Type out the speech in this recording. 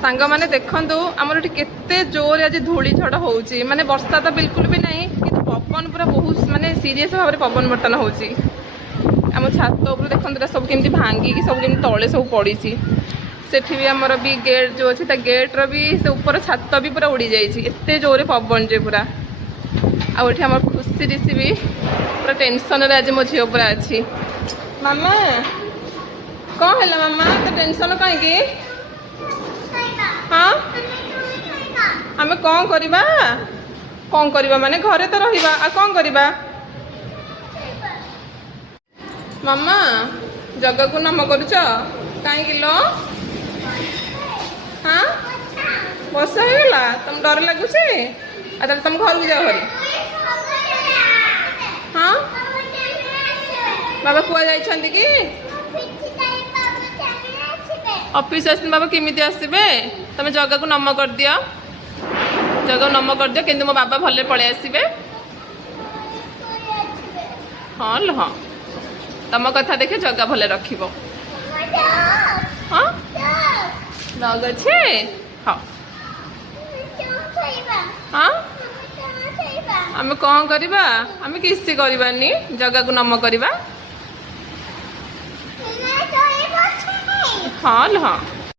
सांग मैंने देखु आमर ये केते जोर आज धूली झड़ हो माने वर्षा तो बिल्कुल भी नहीं कि पवन पूरा बहुत माने सीरीयस भाव में पवन बर्तन हो आम छात उपर देखते सब केमती भांगिकी सब केमती तले सब पड़ी सेठी भी आमर भी गेट जो अच्छी गेट्र भी से ऊपर छात भी पूरा उड़ी जाते जोर पवन जे पूरा आठ आम खुशी ऋषि भी पूरा टेंशन आज मो झील पूरा अच्छी मामा कौन है मामा तो टेंशन कहीं हाँ आम कौन करवा माने घरे तो रहिबा आ कौन करवा मामा जगह को नम करुच कहीं लो हाँ वर्षा हो गला तुम डर लगुच तुम घर को जाओ हरी हाँ बाबा कुआ जाइछंती कि ऑफिस आस बाबा केमिति आसबे तुम जगह को नम कर दियो जगह नम कर दियो किंतु मो बाबा भले पळे आसबे हाँ लो हाँ तुम कथा देखे जगह भले रखिबो हाँ डग अच्छे हाँ हाँ आम कौन करवा आम किसी करवानी जगह को नम करवा हाँ लो हाँ